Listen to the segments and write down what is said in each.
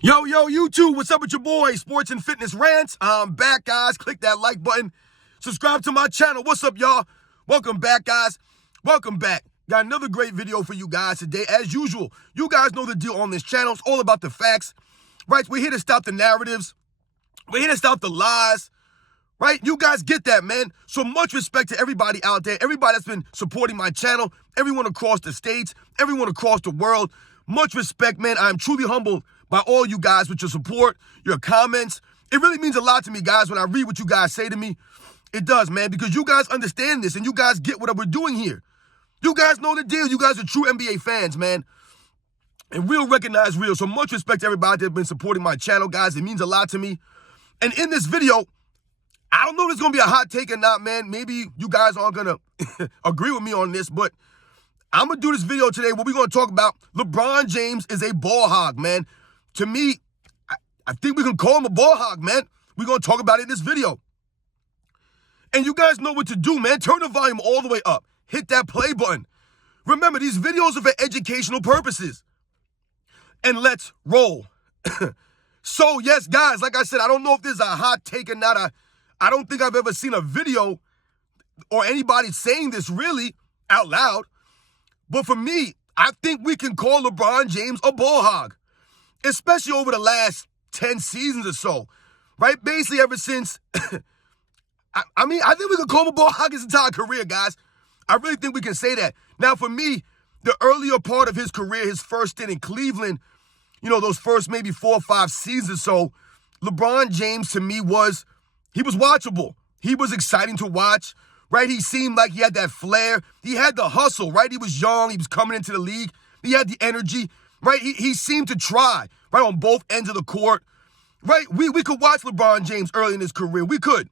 Yo, YouTube, what's up with your boy, Sports and Fitness Rants? I'm back, guys. Click that like button. Subscribe to my channel. What's up, y'all? Welcome back, guys. Welcome back. Got another great video for you guys today. As usual, you guys know the deal on this channel. It's all about the facts, right? We're here to stop the narratives. We're here to stop the lies, right? You guys get that, man. So much respect to everybody out there, everybody that's been supporting my channel, everyone across the states, everyone across the world. Much respect, man. I'm truly humbled by all you guys with your support, your comments. It really means a lot to me, guys, when I read what you guys say to me. It does, man, because you guys understand this and you guys get what we're doing here. You guys know the deal. You guys are true NBA fans, man. And real recognize real. So much respect to everybody that's been supporting my channel, guys. It means a lot to me. And in this video, I don't know if it's going to be a hot take or not, man. Maybe you guys aren't going to agree with me on this, but I'm going to do this video today where we're going to talk about LeBron James is a ball hog, man. To me, I think we can call him a ball hog, man. We're going to talk about it in this video. And you guys know what to do, man. Turn the volume all the way up. Hit that play button. Remember, these videos are for educational purposes. And let's roll. So, yes, guys, like I said, I don't know if this is a hot take or not. I don't think I've ever seen a video or anybody saying this really out loud. But for me, I think we can call LeBron James a ball hog, especially over the last 10 seasons or so, right? Basically ever since, I think we can call him a ball hog his entire career, guys. I really think we can say that. Now, for me, the earlier part of his career, his first stint in Cleveland, you know, those first maybe 4 or 5 seasons or so, LeBron James to me he was watchable. He was exciting to watch, right? He seemed like he had that flair. He had the hustle, right? He was young. He was coming into the league. He had the energy, right? He seemed to try, right, on both ends of the court, right? We could watch LeBron James early in his career. We could.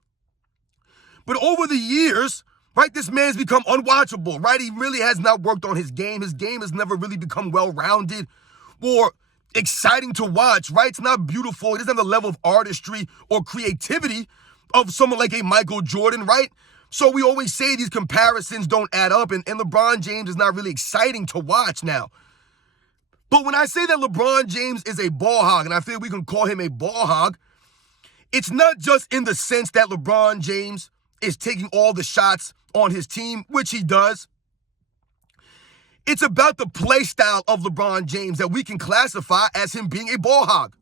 But over the years, right, this man's become unwatchable, right? He really has not worked on his game. His game has never really become well-rounded or exciting to watch, right? It's not beautiful. It doesn't have the level of artistry or creativity of someone like a Michael Jordan, right? So we always say these comparisons don't add up, and LeBron James is not really exciting to watch now. But when I say that LeBron James is a ball hog, and I feel we can call him a ball hog, it's not just in the sense that LeBron James is taking all the shots on his team, which he does. It's about the play style of LeBron James that we can classify as him being a ball hog.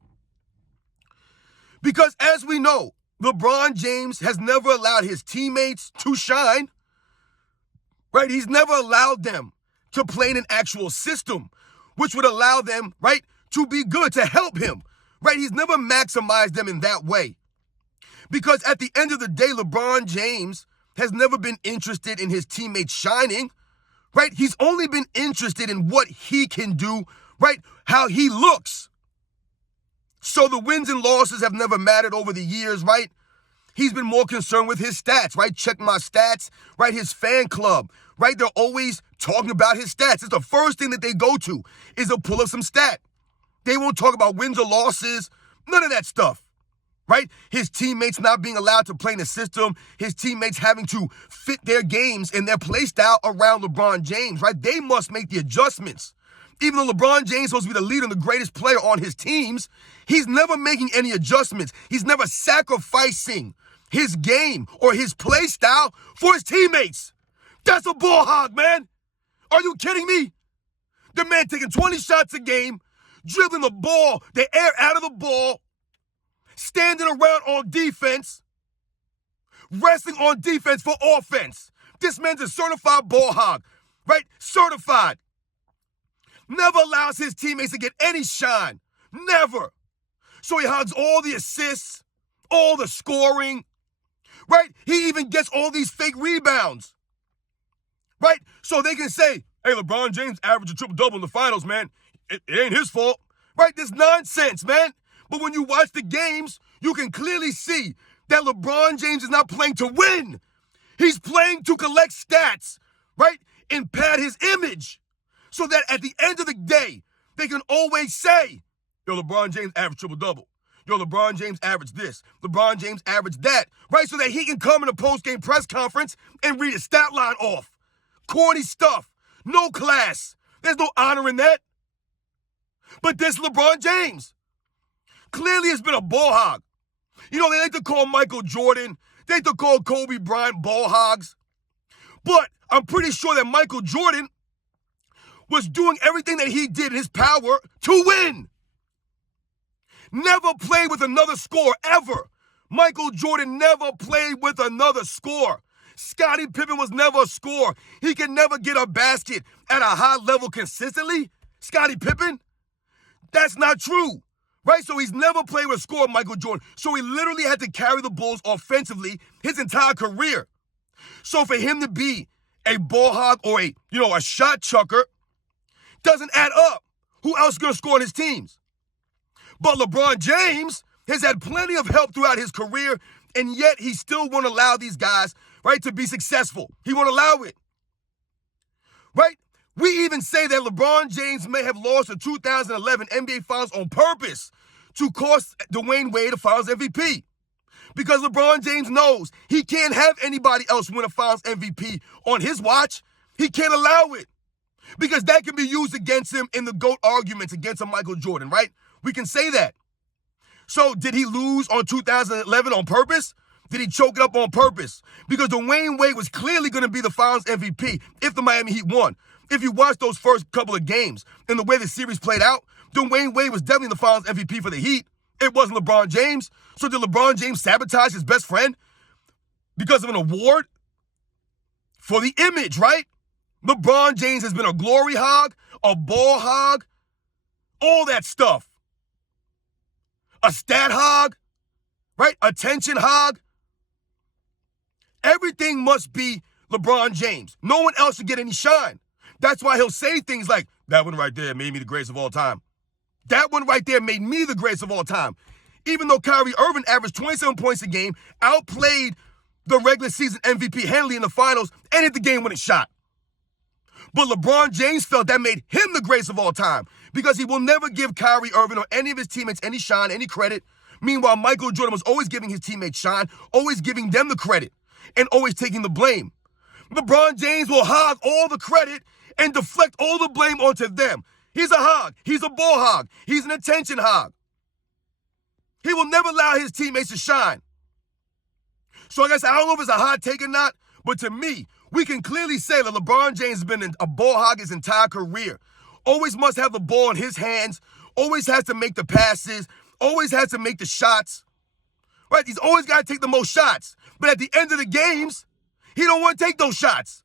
Because as we know, LeBron James has never allowed his teammates to shine, right? He's never allowed them to play in an actual system, which would allow them, right, to be good, to help him, right? He's never maximized them in that way. Because at the end of the day, LeBron James has never been interested in his teammates shining, right? He's only been interested in what he can do, right? How he looks. So the wins and losses have never mattered over the years, right? He's been more concerned with his stats, right? Check my stats, right? His fan club, right? They're always talking about his stats. It's the first thing that they go to is a pull of some stat. They won't talk about wins or losses, none of that stuff, right? His teammates not being allowed to play in the system, his teammates having to fit their games and their play style around LeBron James, right? They must make the adjustments. Even though LeBron James is supposed to be the leader and the greatest player on his teams, he's never making any adjustments. He's never sacrificing his game or his play style for his teammates. That's a ball hog, man. Are you kidding me? The man taking 20 shots a game, dribbling the ball, the air out of the ball, standing around on defense, resting on defense for offense. This man's a certified ball hog, right? Certified. Never allows his teammates to get any shine. Never. So he hogs all the assists, all the scoring, right? He even gets all these fake rebounds, right? So they can say, hey, LeBron James averaged a triple-double in the finals, man. It ain't his fault, right? This nonsense, man. But when you watch the games, you can clearly see that LeBron James is not playing to win. He's playing to collect stats, right? And pad his image so that at the end of the day, they can always say, yo, LeBron James averaged triple-double. Yo, LeBron James averaged this. LeBron James averaged that, right? So that he can come in a post-game press conference and read his stat line off. Corny stuff. No class. There's no honor in that. But this LeBron James. clearly has been a ball hog. You know, they like to call Michael Jordan, they like to call Kobe Bryant ball hogs. But I'm pretty sure that Michael Jordan was doing everything that he did in his power to win. Never played with another score, ever. Michael Jordan never played with another score. Scottie Pippen was never a scorer. He could never get a basket at a high level consistently. Scottie Pippen? That's not true, right? So he's never played with a score, Michael Jordan. So he literally had to carry the Bulls offensively his entire career. So for him to be a ball hog or a shot chucker doesn't add up. Who else is going to score on his teams? But LeBron James has had plenty of help throughout his career, and yet he still won't allow these guys, right, to be successful. He won't allow it, right? We even say that LeBron James may have lost the 2011 NBA Finals on purpose to cost Dwayne Wade a Finals MVP. Because LeBron James knows he can't have anybody else win a Finals MVP on his watch. He can't allow it. Because that can be used against him in the GOAT arguments against a Michael Jordan, right? We can say that. So did he lose on 2011 on purpose? Did he choke it up on purpose? Because Dwayne Wade was clearly going to be the Finals MVP if the Miami Heat won. If you watch those first couple of games and the way the series played out, Dwayne Wade was definitely the Finals MVP for the Heat. It wasn't LeBron James. So did LeBron James sabotage his best friend because of an award? For the image, right? LeBron James has been a glory hog, a ball hog, all that stuff. A stat hog, right? Attention hog. Everything must be LeBron James. No one else should get any shine. That's why he'll say things like, that one right there made me the greatest of all time. That one right there made me the greatest of all time. Even though Kyrie Irving averaged 27 points a game, outplayed the regular season MVP handily in the finals, and hit the game-winning shot. But LeBron James felt that made him the greatest of all time because he will never give Kyrie Irving or any of his teammates any shine, any credit. Meanwhile, Michael Jordan was always giving his teammates shine, always giving them the credit, and always taking the blame. LeBron James will hog all the credit and deflect all the blame onto them. He's a hog. He's a ball hog. He's an attention hog. He will never allow his teammates to shine. So I guess I don't know if it's a hot take or not, but to me, we can clearly say that LeBron James has been a ball hog his entire career. Always must have the ball in his hands. Always has to make the passes. Always has to make the shots. Right? He's always got to take the most shots. But at the end of the games, he don't want to take those shots.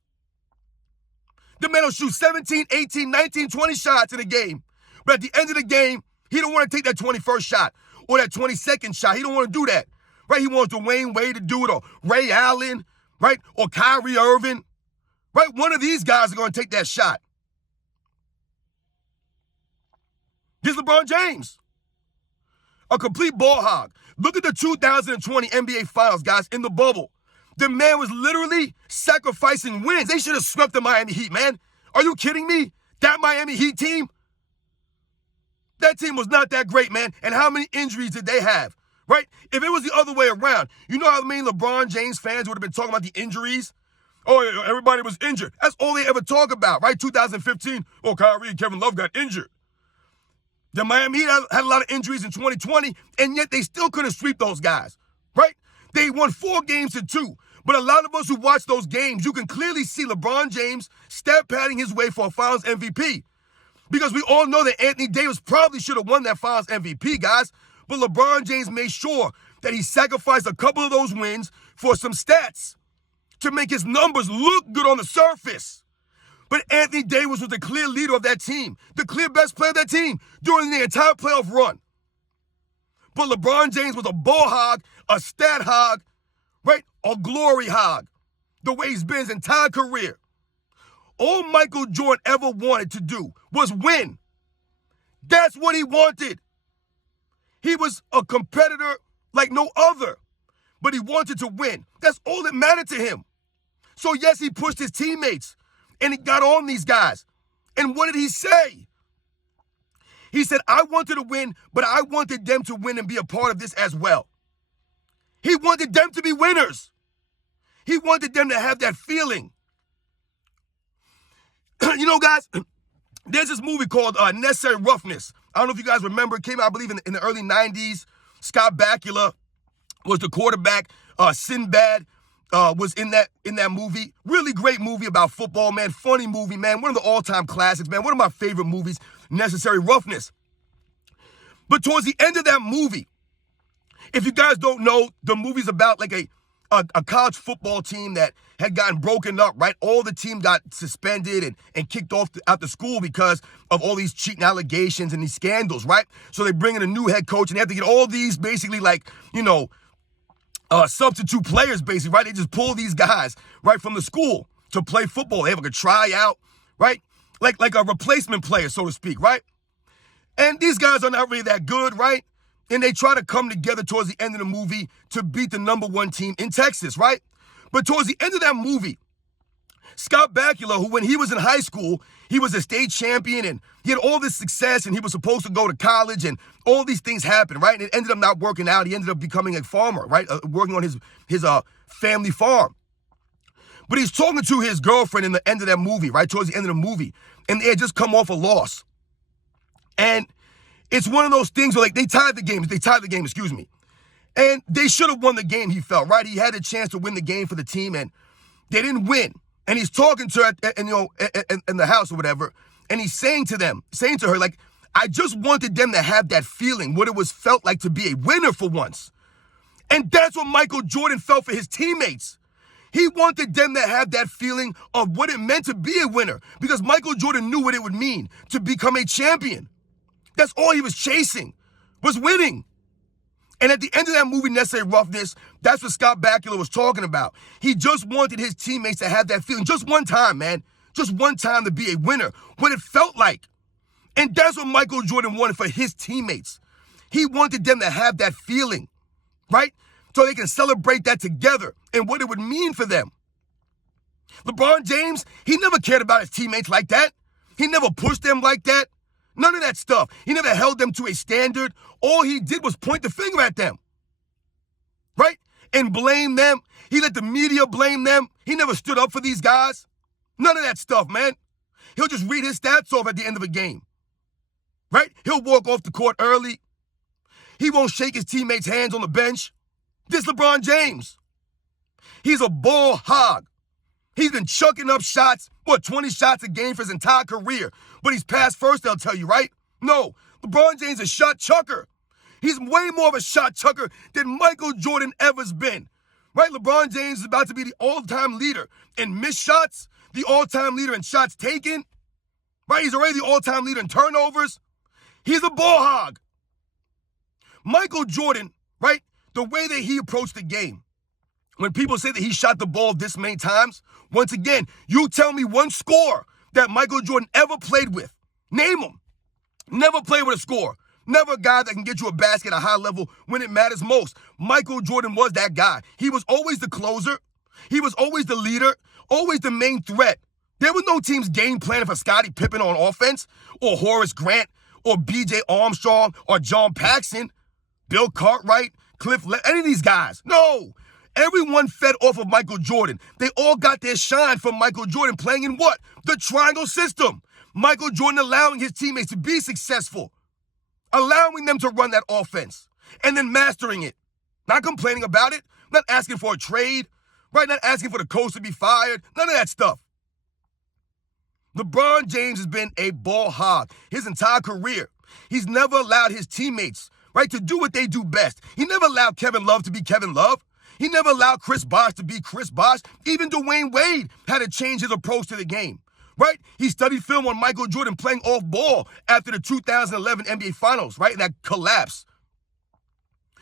The man will shoot 17, 18, 19, 20 shots in a game. But at the end of the game, he don't want to take that 21st shot or that 22nd shot. He don't want to do that. Right? He wants Dwayne Wade to do it, or Ray Allen, right? Or Kyrie Irving. Right? One of these guys are going to take that shot. This is LeBron James. A complete ball hog. Look at the 2020 NBA Finals, guys, in the bubble. The man was literally sacrificing wins. They should have swept the Miami Heat, man. Are you kidding me? That Miami Heat team? That team was not that great, man. And how many injuries did they have? Right? If it was the other way around, you know how many LeBron James fans would have been talking about the injuries? Oh, everybody was injured. That's all they ever talk about, right? 2015, oh, Kyrie and Kevin Love got injured. The Miami Heat had a lot of injuries in 2020, and yet they still couldn't sweep those guys, right? They won 4 games to 2. But a lot of us who watch those games, you can clearly see LeBron James step padding his way for a Finals MVP. Because we all know that Anthony Davis probably should have won that Finals MVP, guys. But LeBron James made sure that he sacrificed a couple of those wins for some stats to make his numbers look good on the surface. But Anthony Davis was the clear leader of that team, the clear best player of that team during the entire playoff run. But LeBron James was a ball hog, a stat hog, right? A glory hog, the way he's been his entire career. All Michael Jordan ever wanted to do was win. That's what he wanted. He was a competitor like no other, but he wanted to win. That's all that mattered to him. So yes, he pushed his teammates and he got on these guys. And what did he say? He said, I wanted to win, but I wanted them to win and be a part of this as well. He wanted them to be winners. He wanted them to have that feeling. You know, guys, there's this movie called Necessary Roughness I don't know if you guys remember. It came out, I believe, in the early 90s. Scott Bakula was the quarterback. Sinbad was in that movie. Really great movie about football, man. Funny movie, man. One of the all-time classics, man. One of my favorite movies, Necessary Roughness. But towards the end of that movie, if you guys don't know, the movie's about like a college football team that had gotten broken up, right? All the team got suspended and kicked off out the school because of all these cheating allegations and these scandals, right? So they bring in a new head coach and they have to get all these basically like, substitute players, basically, right? They just pull these guys right from the school to play football. They have like a tryout, right? Like a replacement player, so to speak, right? And these guys are not really that good, right? And they try to come together towards the end of the movie to beat the #1 team in Texas, right? But towards the end of that movie, Scott Bakula, who when he was in high school, he was a state champion and he had all this success and he was supposed to go to college and all these things happened, right? And it ended up not working out. He ended up becoming a farmer, right? Working on his family farm. But he's talking to his girlfriend in the end of that movie, right? Towards the end of the movie. And they had just come off a loss. And it's one of those things where like they tied the game, excuse me. And they should have won the game, he felt, right? He had a chance to win the game for the team and they didn't win. And he's talking to her in the house or whatever, and he's saying to her, like, I just wanted them to have that feeling, what it was felt like to be a winner for once. And that's what Michael Jordan felt for his teammates. He wanted them to have that feeling of what it meant to be a winner because Michael Jordan knew what it would mean to become a champion. That's all he was chasing, was winning. And at the end of that movie, Necessary Roughness, that's what Scott Bakula was talking about. He just wanted his teammates to have that feeling just one time, man. Just one time to be a winner, what it felt like. And that's what Michael Jordan wanted for his teammates. He wanted them to have that feeling, right? So they can celebrate that together and what it would mean for them. LeBron James, he never cared about his teammates like that. He never pushed them like that. None of that stuff. He never held them to a standard. All he did was point the finger at them, right? And blame them. He let the media blame them. He never stood up for these guys. None of that stuff, man. He'll just read his stats off at the end of a game, right? He'll walk off the court early. He won't shake his teammates' hands on the bench. This LeBron James. He's a ball hog. He's been chucking up shots, 20 shots a game for his entire career. But he's passed first, they'll tell you, right? No, LeBron James is a shot chucker. He's way more of a shot chucker than Michael Jordan ever's been, right? LeBron James is about to be the all-time leader in missed shots, the all-time leader in shots taken, right? He's already the all-time leader in turnovers. He's a ball hog. Michael Jordan, right? The way that he approached the game, when people say that he shot the ball this many times, once again, you tell me one score that Michael Jordan ever played with. Name him. Never played with a score. Never a guy that can get you a basket at a high level when it matters most. Michael Jordan was that guy. He was always the closer. He was always the leader, always the main threat. There was no team's game plan for Scottie Pippen on offense, or Horace Grant, or B.J. Armstrong, or John Paxson, Bill Cartwright, any of these guys. No. Everyone fed off of Michael Jordan. They all got their shine from Michael Jordan playing in what? The triangle system. Michael Jordan allowing his teammates to be successful, allowing them to run that offense, and then mastering it. Not complaining about it, not asking for a trade, right? Not asking for the coach to be fired, none of that stuff. LeBron James has been a ball hog his entire career. He's never allowed his teammates, right, to do what they do best. He never allowed Kevin Love to be Kevin Love. He never allowed Chris Bosh to be Chris Bosh. Even Dwayne Wade had to change his approach to the game, right? He studied film on Michael Jordan playing off ball after the 2011 NBA Finals, right? That collapse.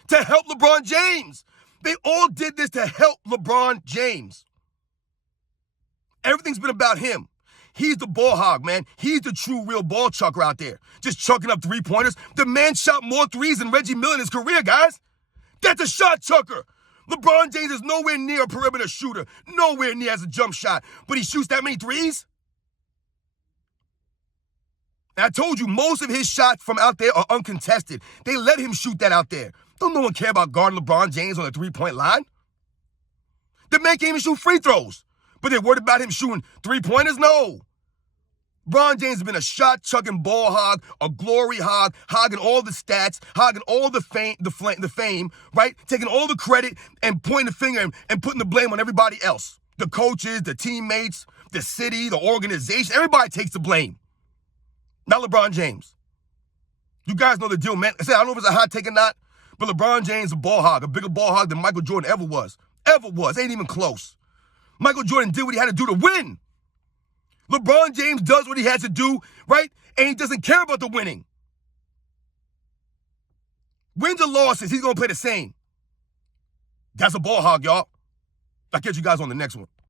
To help LeBron James. They all did this to help LeBron James. Everything's been about him. He's the ball hog, man. He's the true, real ball chucker out there. Just chucking up three-pointers. The man shot more threes than Reggie Miller in his career, guys. That's a shot chucker. LeBron James is nowhere near a perimeter shooter. Nowhere near as a jump shot. But he shoots that many threes? And I told you, most of his shots from out there are uncontested. They let him shoot that out there. Don't no one care about guarding LeBron James on the three-point line? The man can't even shoot free throws. But they're worried about him shooting three-pointers? No. LeBron James has been a shot-chucking ball hog, a glory hog, hogging all the stats, hogging all the fame, right? Taking all the credit and pointing the finger and putting the blame on everybody else. The coaches, the teammates, the city, the organization, everybody takes the blame. Not LeBron James. You guys know the deal, man. I don't know if it's a hot take or not, but LeBron James is a ball hog, a bigger ball hog than Michael Jordan ever was. Ever was. Ain't even close. Michael Jordan did what he had to do to win. LeBron James does what he has to do, right? And he doesn't care about the winning. Wins or losses, he's going to play the same. That's a ball hog, y'all. I'll catch you guys on the next one.